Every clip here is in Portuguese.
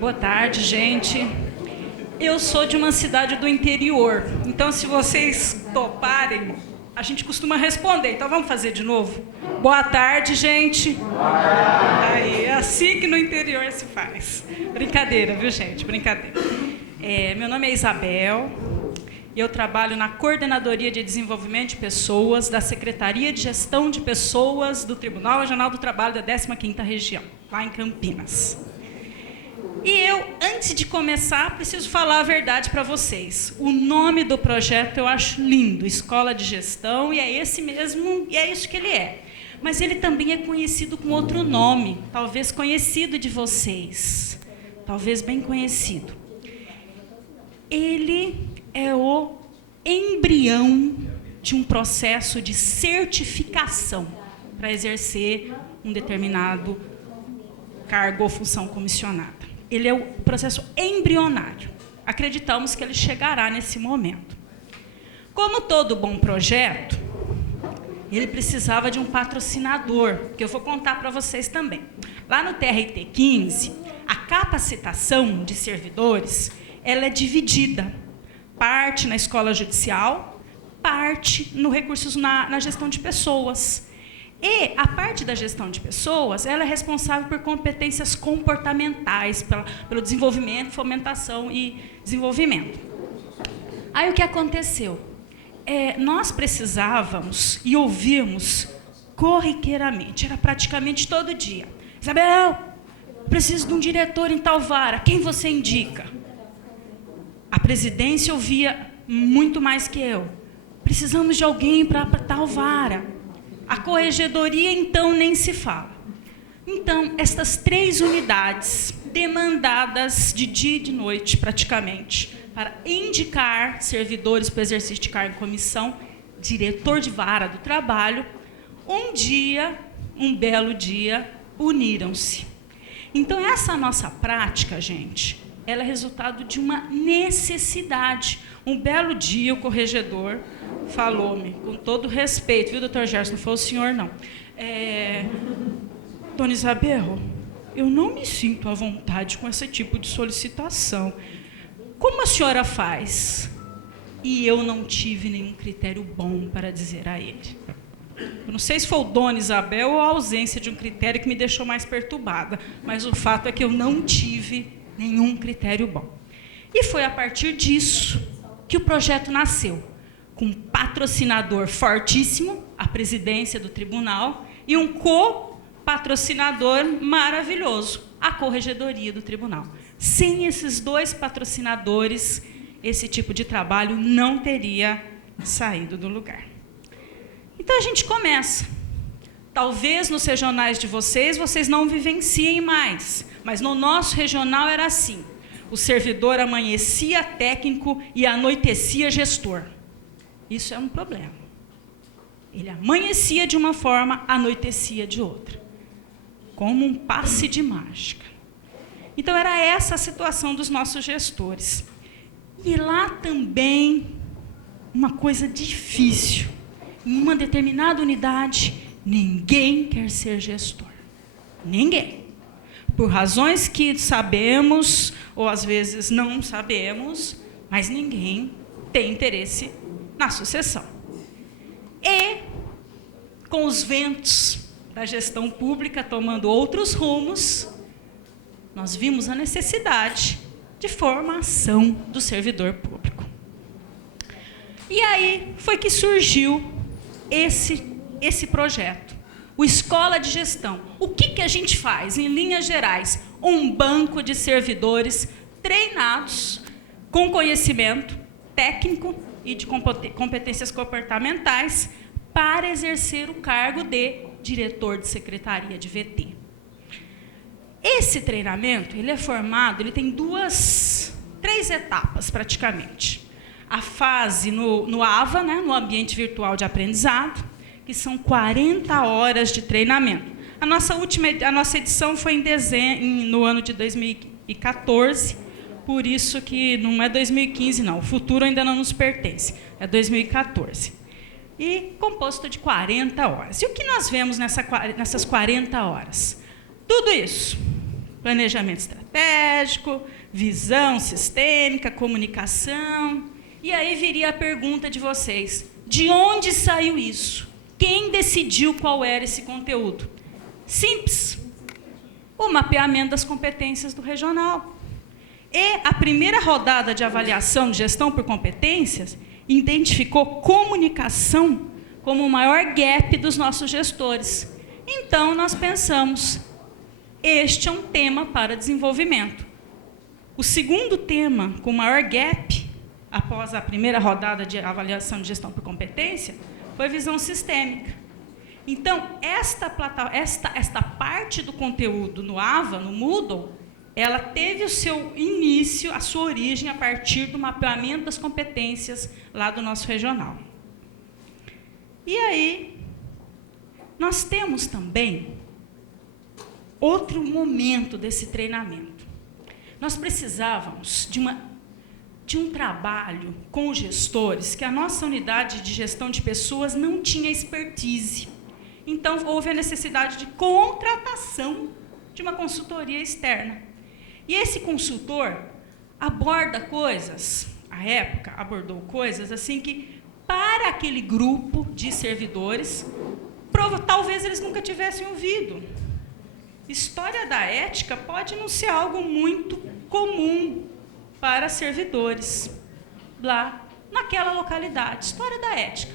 Boa tarde, gente. Eu sou de uma cidade do interior, então se vocês toparem, a gente costuma responder. Então vamos fazer de novo? Boa tarde, gente. Aí, é assim que no interior se faz. Brincadeira, viu, gente? Brincadeira. Meu nome é Isabel e eu trabalho na Coordenadoria de Desenvolvimento de Pessoas da Secretaria de Gestão de Pessoas do Tribunal Regional do Trabalho da 15ª Região, lá em Campinas. E eu, antes de começar, preciso falar a verdade para vocês. O nome do projeto eu acho lindo, Escola de Gestão, e é esse mesmo, e é isso que ele é. Mas ele também é conhecido com outro nome, talvez conhecido de vocês, talvez bem conhecido. Ele é o embrião de um processo de certificação para exercer um determinado cargo ou função comissionada. Ele é o processo embrionário. Acreditamos que ele chegará nesse momento. Como todo bom projeto, ele precisava de um patrocinador, que eu vou contar para vocês também. Lá no TRT 15, a capacitação de servidores, ela é dividida. Parte na escola judicial, parte no recursos na gestão de pessoas. E a parte da gestão de pessoas, ela é responsável por competências comportamentais, pelo desenvolvimento, fomentação e desenvolvimento. Aí o que aconteceu? Nós precisávamos e ouvíamos corriqueiramente, era praticamente todo dia. Isabel, preciso de um diretor em tal vara, quem você indica? A presidência ouvia muito mais que eu. Precisamos de alguém para tal vara. A corregedoria, então, nem se fala. Então, estas 3 unidades, demandadas de dia e de noite, praticamente, para indicar servidores para o exercício de cargo em comissão, diretor de vara do trabalho, um belo dia, uniram-se. Então, essa nossa prática, gente, ela é resultado de uma necessidade. Um belo dia, o corregedor falou-me, com todo respeito, viu, doutor Gerson? Não foi o senhor, não. Dona Isabel, eu não me sinto à vontade com esse tipo de solicitação. Como a senhora faz? E eu não tive nenhum critério bom para dizer a ele. Eu não sei se foi o Dona Isabel ou a ausência de um critério que me deixou mais perturbada, mas o fato é que eu não tive nenhum critério bom. E foi a partir disso que o projeto nasceu, com um patrocinador fortíssimo, a presidência do tribunal, e um co-patrocinador maravilhoso, a corregedoria do tribunal. Sem esses 2 patrocinadores, esse tipo de trabalho não teria saído do lugar. Então a gente começa. Talvez nos regionais de vocês não vivenciem mais, mas no nosso regional era assim. O servidor amanhecia técnico e anoitecia gestor. Isso é um problema. Ele amanhecia de uma forma, anoitecia de outra. Como um passe de mágica. Então, era essa a situação dos nossos gestores. E lá também, uma coisa difícil. Em uma determinada unidade, ninguém quer ser gestor. Ninguém. Por razões que sabemos, ou às vezes não sabemos, mas ninguém tem interesse na sucessão. E, com os ventos da gestão pública tomando outros rumos, nós vimos a necessidade de formação do servidor público. E aí foi que surgiu esse projeto, o Escola de Gestão. O que a gente faz, em linhas gerais? Um banco de servidores treinados com conhecimento técnico e de competências comportamentais para exercer o cargo de diretor de secretaria de VT. Esse treinamento, ele é formado, ele tem 3 etapas praticamente. A fase no AVA, né, no Ambiente Virtual de Aprendizado, que são 40 horas de treinamento. A nossa edição foi no ano de 2014, por isso que não é 2015, não. O futuro ainda não nos pertence, é 2014. E composto de 40 horas. E o que nós vemos nessas 40 horas? Tudo isso. planejamento estratégico, visão sistêmica, comunicação. E aí viria a pergunta de vocês: de onde saiu isso? Quem decidiu qual era esse conteúdo? Simples. O mapeamento das competências do regional. E a primeira rodada de avaliação de gestão por competências identificou comunicação como o maior gap dos nossos gestores. Então, nós pensamos, este é um tema para desenvolvimento. O segundo tema com maior gap, após a primeira rodada de avaliação de gestão por competência, foi visão sistêmica. Então, esta parte do conteúdo no AVA, no Moodle, ela teve o seu início, a sua origem, a partir do mapeamento das competências lá do nosso regional. E aí, nós temos também outro momento desse treinamento. Nós precisávamos de um trabalho com os gestores, que a nossa unidade de gestão de pessoas não tinha expertise. Então, houve a necessidade de contratação de uma consultoria externa. E esse consultor aborda coisas, à época, abordou coisas assim que, para aquele grupo de servidores, talvez eles nunca tivessem ouvido. História da ética pode não ser algo muito comum para servidores lá naquela localidade. História da ética.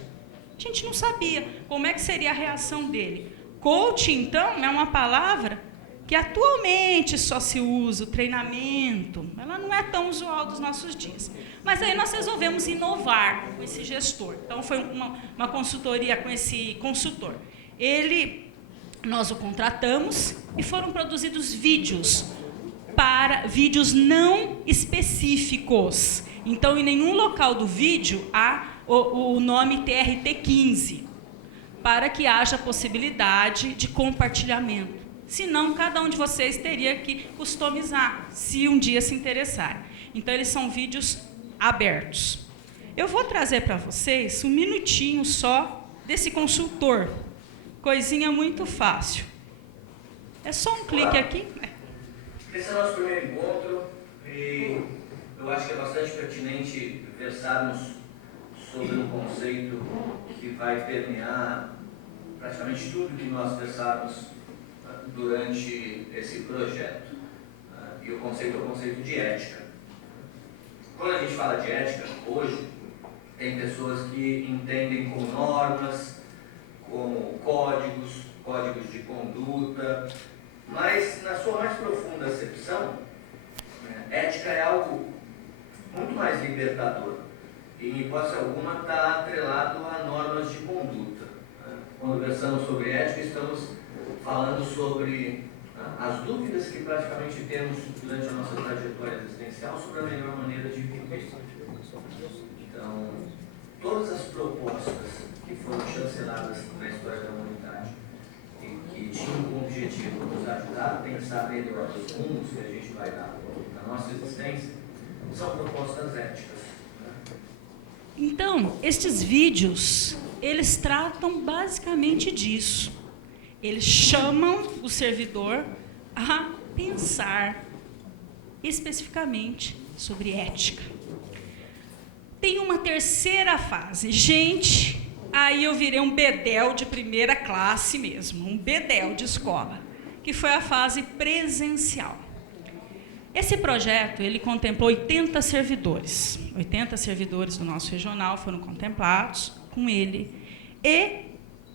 A gente não sabia como é que seria a reação dele. Coaching, então, é uma palavra que atualmente só se usa, o treinamento, ela não é tão usual dos nossos dias. Mas aí nós resolvemos inovar com esse gestor. Então, foi uma consultoria com esse consultor. Nós o contratamos e foram produzidos vídeos não específicos. Então, em nenhum local do vídeo há o nome TRT15, para que haja possibilidade de compartilhamento. Senão, cada um de vocês teria que customizar, se um dia se interessar. Então, eles são vídeos abertos. Eu vou trazer para vocês um minutinho só desse consultor. Coisinha muito fácil. É só um clique aqui. Esse é o nosso primeiro encontro e eu acho que é bastante pertinente versarmos sobre um conceito que vai permear praticamente tudo que nós versarmos durante esse projeto. E o conceito é o conceito de ética. Quando a gente fala de ética, hoje, tem pessoas que entendem como normas, como códigos de conduta, mas na sua mais profunda acepção, ética é algo muito mais libertador. E, em hipótese alguma, está atrelado a normas de conduta. Quando versamos sobre ética, estamos falando sobre as dúvidas que praticamente temos durante a nossa trajetória existencial sobre a melhor maneira de viver. Então, todas as propostas que foram chanceladas na história da humanidade e que tinham como objetivo nos ajudar a pensar melhor os rumos que a gente vai dar na nossa existência, são propostas éticas. Então, estes vídeos, eles tratam basicamente disso. Eles chamam o servidor a pensar especificamente sobre ética. Tem uma terceira fase. Gente, aí eu virei um bedel de primeira classe mesmo, um bedel de escola, que foi a fase presencial. Esse projeto, ele contemplou 80 servidores. 80 servidores do nosso regional foram contemplados com ele e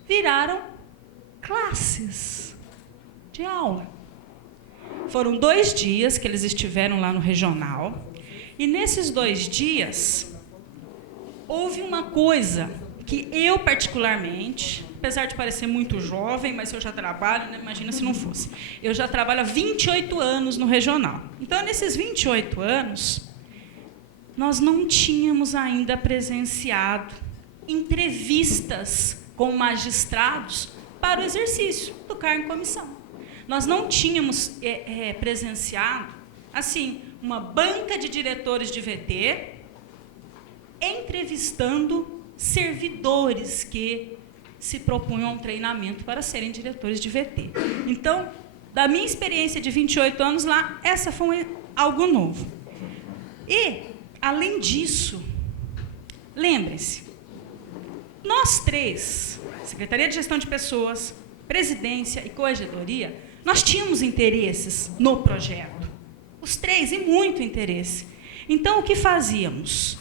viraram classes de aula. Foram 2 dias que eles estiveram lá no regional, e nesses 2 dias houve uma coisa que eu particularmente, apesar de parecer muito jovem, mas eu já trabalho, né? Imagina se não fosse. Eu já trabalho há 28 anos no regional. Então, nesses 28 anos, nós não tínhamos ainda presenciado entrevistas com magistrados para o exercício do cargo em comissão. Nós não tínhamos presenciado, assim, uma banca de diretores de VT entrevistando servidores que se propunham a um treinamento para serem diretores de VT. Então, Da minha experiência de 28 anos lá, essa foi algo novo. E, além disso, lembrem-se, nós três, Secretaria de Gestão de Pessoas, Presidência e Corregedoria, nós tínhamos interesses no projeto. Os três, e muito interesse. Então, o que fazíamos?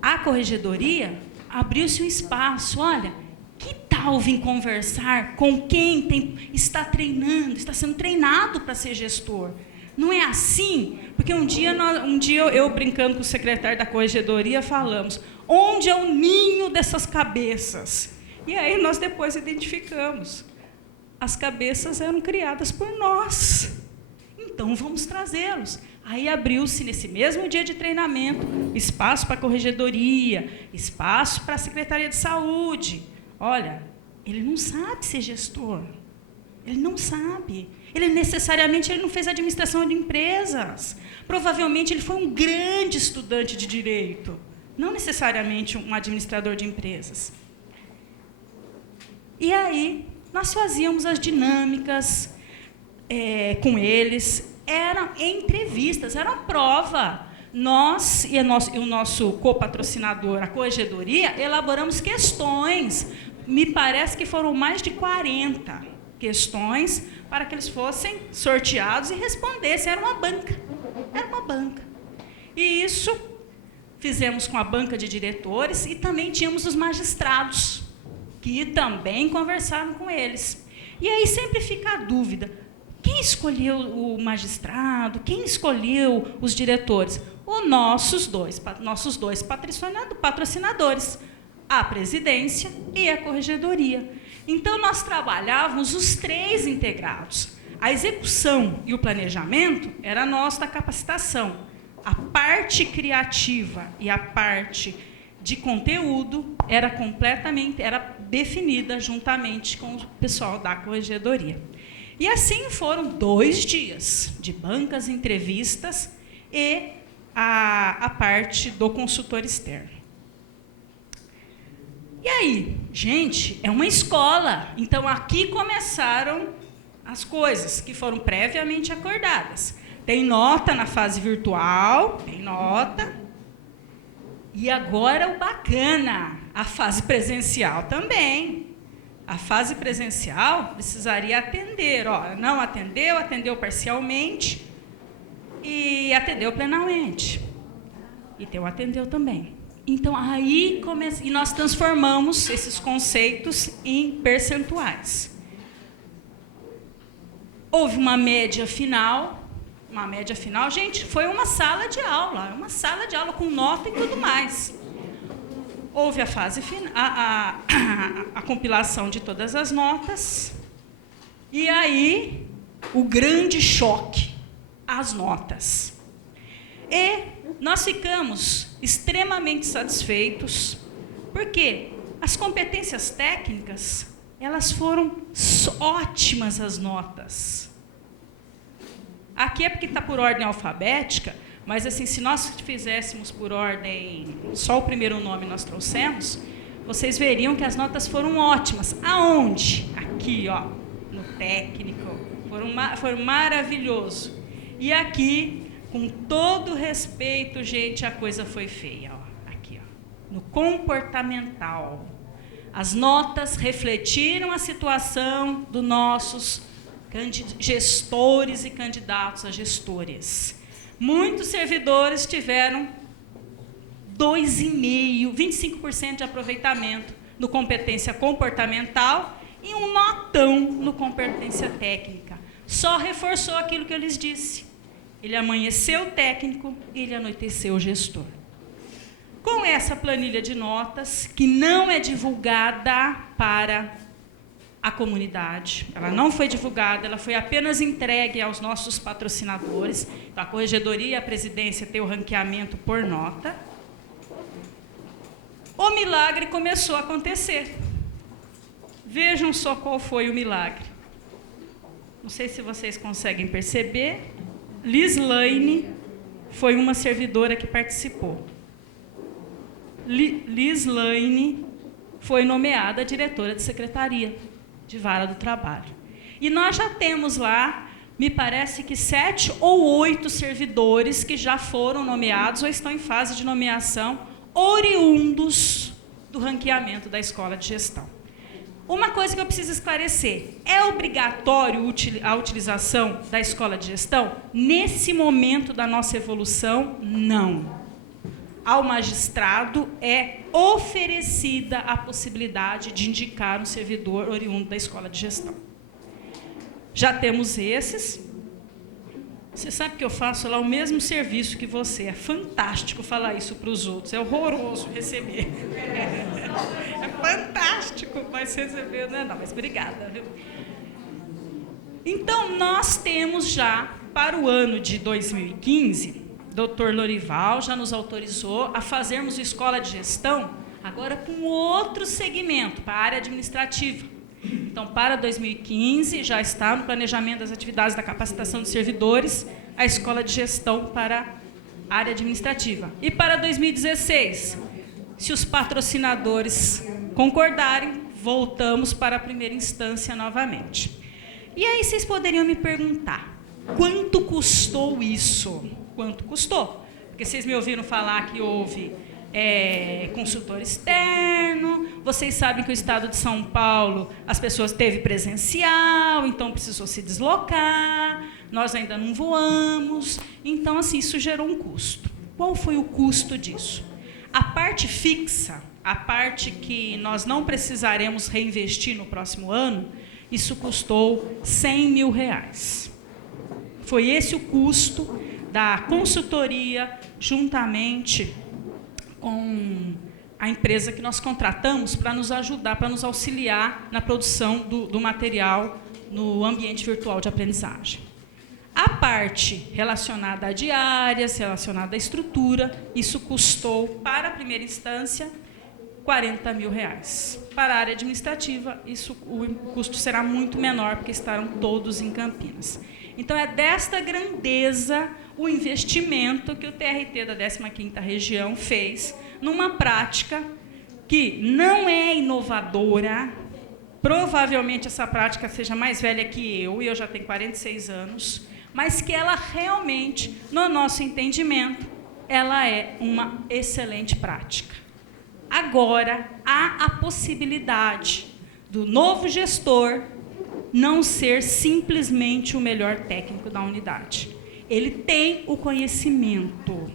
A Corregedoria abriu-se um espaço, olha, que tal vir conversar com quem está treinando, está sendo treinado para ser gestor? Não é assim? Porque um dia eu brincando com o secretário da Corregedoria, falamos, onde é o ninho dessas cabeças? E aí nós depois identificamos. As cabeças eram criadas por nós. Então, vamos trazê-los. Aí abriu-se, nesse mesmo dia de treinamento, espaço para a Corregedoria, espaço para a Secretaria de Saúde. Olha, ele não sabe ser gestor. Ele não sabe. Ele não fez administração de empresas. Provavelmente ele foi um grande estudante de direito. Não necessariamente um administrador de empresas. E aí, nós fazíamos as dinâmicas com eles. Eram entrevistas, era prova. Nós e o nosso copatrocinador, a Corregedoria, elaboramos questões. Me parece que foram mais de 40 questões para que eles fossem sorteados e respondessem. Era uma banca. Era uma banca. E isso fizemos com a banca de diretores e também tínhamos os magistrados, que também conversaram com eles. E aí sempre fica a dúvida, quem escolheu o magistrado? Quem escolheu os diretores? Os nossos dois patrocinadores, a presidência e a corregedoria. Então, nós trabalhávamos os três integrados. A execução e o planejamento era nossa da capacitação. A parte criativa e a parte de conteúdo era definida juntamente com o pessoal da corregedoria. E assim foram 2 dias de bancas, entrevistas e a parte do consultor externo. E aí, gente, é uma escola. Então, aqui começaram as coisas que foram previamente acordadas. Tem nota na fase virtual, tem nota. E agora o bacana, a fase presencial também. A fase presencial precisaria atender. Não atendeu, atendeu parcialmente e atendeu plenamente. E tem o atendeu também. Então, aí e nós transformamos esses conceitos em percentuais. Houve uma média final. Gente, foi uma sala de aula com nota e tudo mais. Houve a fase final, a compilação de todas as notas, e aí o grande choque, as notas. E nós ficamos extremamente satisfeitos, porque as competências técnicas, elas foram ótimas as notas. Aqui é porque está por ordem alfabética, mas assim, se nós fizéssemos por ordem, só o primeiro nome nós trouxemos, vocês veriam que as notas foram ótimas. Aonde? Aqui, no técnico. Foram maravilhoso. E aqui, com todo respeito, gente, a coisa foi feia. Aqui, no comportamental. As notas refletiram a situação dos nossos gestores e candidatos a gestores. Muitos servidores tiveram 2,5%, 25% de aproveitamento no competência comportamental e um notão no competência técnica. Só reforçou aquilo que eu lhes disse. Ele amanheceu técnico e ele anoiteceu gestor. Com essa planilha de notas, que não é divulgada para a comunidade, ela não foi divulgada, ela foi apenas entregue aos nossos patrocinadores. Então, a corregedoria e a presidência têm o ranqueamento por nota. O milagre começou a acontecer. Vejam só qual foi o milagre. Não sei se vocês conseguem perceber. Lislaine foi uma servidora que participou. Lislaine foi nomeada diretora de secretaria de vara do trabalho. E nós já temos lá, me parece que 7 ou 8 servidores que já foram nomeados ou estão em fase de nomeação, oriundos do ranqueamento da Escola de Gestão. Uma coisa que eu preciso esclarecer, é obrigatório a utilização da Escola de Gestão? Nesse momento da nossa evolução, não. Ao magistrado é oferecida a possibilidade de indicar um servidor oriundo da Escola de Gestão. Já temos esses. Você sabe que eu faço lá o mesmo serviço que você. É fantástico falar isso para os outros. É horroroso receber. É fantástico, mas receber... Não, mas obrigada, viu? Então, nós temos já, para o ano de 2015... Dr. Lorival já nos autorizou a fazermos escola de gestão, agora com outro segmento, para a área administrativa. Então, para 2015, já está no planejamento das atividades da capacitação de servidores, a escola de gestão para a área administrativa. E para 2016, se os patrocinadores concordarem, voltamos para a primeira instância novamente. E aí vocês poderiam me perguntar, quanto custou isso? Quanto custou? Porque vocês me ouviram falar que houve consultor externo, vocês sabem que o Estado de São Paulo, as pessoas teve presencial, então precisou se deslocar, nós ainda não voamos, então assim, isso gerou um custo. Qual foi o custo disso? A parte fixa, a parte que nós não precisaremos reinvestir no próximo ano, isso custou R$100 mil. Foi esse o custo da consultoria, juntamente com a empresa que nós contratamos para nos ajudar, para nos auxiliar na produção do material no ambiente virtual de aprendizagem. A parte relacionada a diárias, relacionada à estrutura, isso custou, para a primeira instância, R$40 mil. Para a área administrativa, o custo será muito menor, porque estarão todos em Campinas. Então, é desta grandeza o investimento que o TRT da 15ª Região fez numa prática que não é inovadora, provavelmente essa prática seja mais velha que eu, e eu já tenho 46 anos, mas que ela realmente, no nosso entendimento, ela é uma excelente prática. Agora, há a possibilidade do novo gestor não ser simplesmente o melhor técnico da unidade. Ele tem o conhecimento.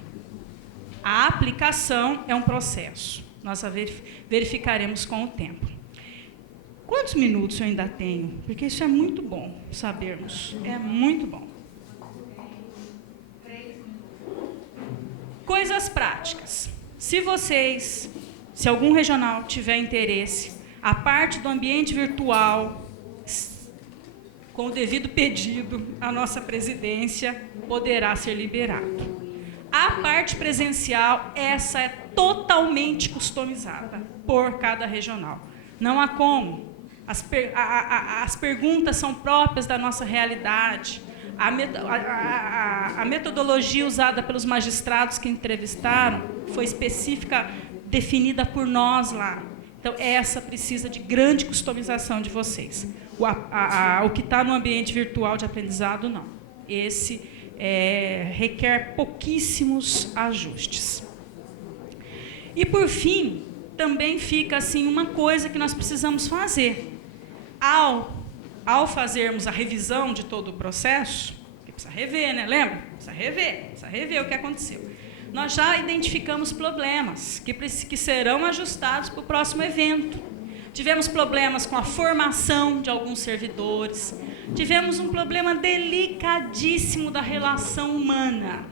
A aplicação é um processo. Nós a verificaremos com o tempo. Quantos minutos eu ainda tenho? Porque isso é muito bom sabermos. É muito bom. Coisas práticas. Se algum regional tiver interesse, a parte do ambiente virtual, com o devido pedido, a nossa presidência poderá ser liberado. A parte presencial, essa é totalmente customizada por cada regional. Não há como. As perguntas são próprias da nossa realidade. A metodologia usada pelos magistrados que entrevistaram foi específica, definida por nós lá. Então, essa precisa de grande customização de vocês. O que está no ambiente virtual de aprendizado, não. Esse requer pouquíssimos ajustes. E, por fim, também fica assim uma coisa que nós precisamos fazer. Ao fazermos a revisão de todo o processo, que precisa rever, né? Lembra? Precisa rever o que aconteceu. Nós já identificamos problemas que serão ajustados para o próximo evento. Tivemos problemas com a formação de alguns servidores. Tivemos um problema delicadíssimo da relação humana.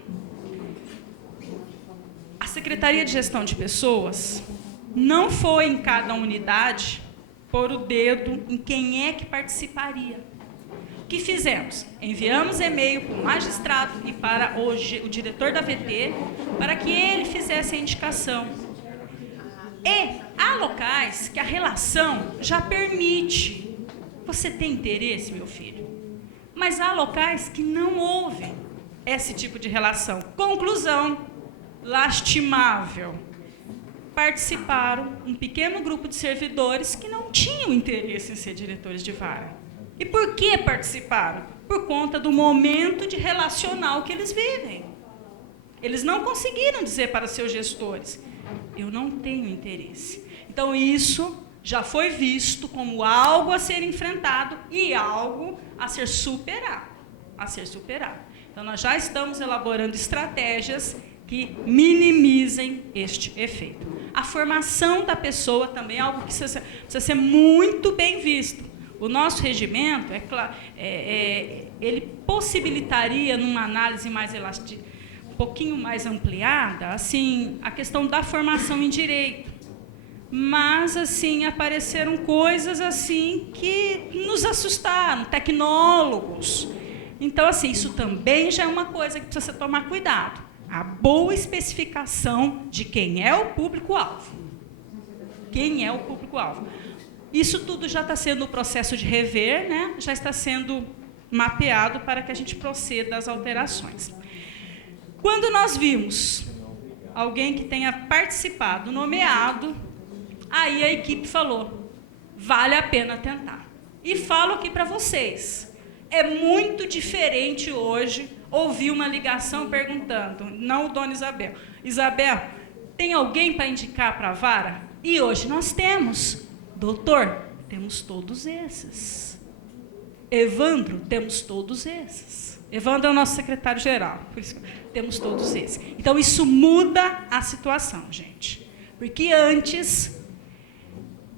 A Secretaria de Gestão de Pessoas não foi em cada unidade pôr o dedo em quem é que participaria. O que fizemos? Enviamos e-mail para o magistrado e para o diretor da VT para que ele fizesse a indicação. E há locais que a relação já permite. Você tem interesse, meu filho? Mas há locais que não houve esse tipo de relação. Conclusão, lastimável. Participaram um pequeno grupo de servidores que não tinham interesse em ser diretores de vara. E por que participaram? Por conta do momento de relacional que eles vivem. Eles não conseguiram dizer para seus gestores: eu não tenho interesse. Então, isso já foi visto como algo a ser enfrentado e algo a ser superado. Então, nós já estamos elaborando estratégias que minimizem este efeito. A formação da pessoa também é algo que precisa ser muito bem visto. O nosso regimento, ele possibilitaria, numa análise mais elástica, um pouquinho mais ampliada, assim, a questão da formação em direito. Mas, assim, apareceram coisas assim que nos assustaram, tecnólogos. Então, assim, isso também já é uma coisa que precisa tomar cuidado. A boa especificação de quem é o público-alvo. Quem é o público-alvo. Isso tudo já está sendo no processo de rever, né? Já está sendo mapeado para que a gente proceda às alterações. Quando nós vimos alguém que tenha participado, nomeado, aí a equipe falou: vale a pena tentar. E falo aqui para vocês, é muito diferente hoje ouvir uma ligação perguntando, não, dona Isabel, Isabel, tem alguém para indicar para a vara? E hoje nós temos. Doutor, temos todos esses. Evandro, temos todos esses. Evandro é o nosso secretário-geral, por isso temos todos esses. Então, isso muda a situação, gente. Porque antes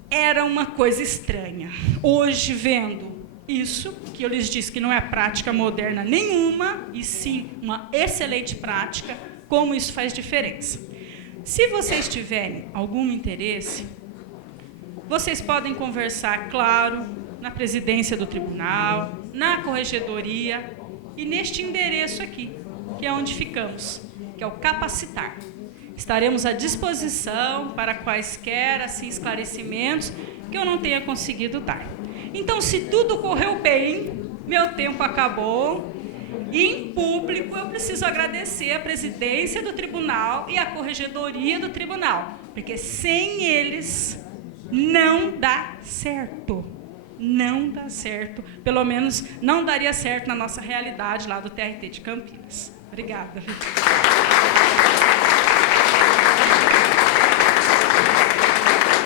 era uma coisa estranha. Hoje, vendo isso, que eu lhes disse que não é prática moderna nenhuma, e sim uma excelente prática, como isso faz diferença. Se vocês tiverem algum interesse, vocês podem conversar, claro, na presidência do tribunal, na corregedoria e neste endereço aqui, que é onde ficamos, que é o Capacitar. Estaremos à disposição para quaisquer assim, esclarecimentos que eu não tenha conseguido dar. Então, se tudo correu bem, meu tempo acabou, e em público eu preciso agradecer a presidência do tribunal e a corregedoria do tribunal, porque sem eles não dá certo. Não dá certo, pelo menos não daria certo na nossa realidade lá do TRT de Campinas. Obrigada.